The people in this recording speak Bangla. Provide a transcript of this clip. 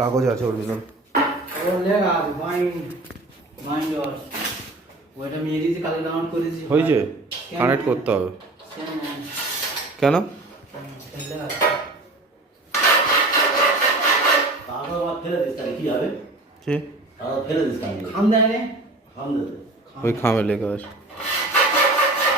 কাগজ আছে অরিজিনাল। হয়েছে, কানেক্ট করতে হবে। কেন? ওই খামে লেখা আছে।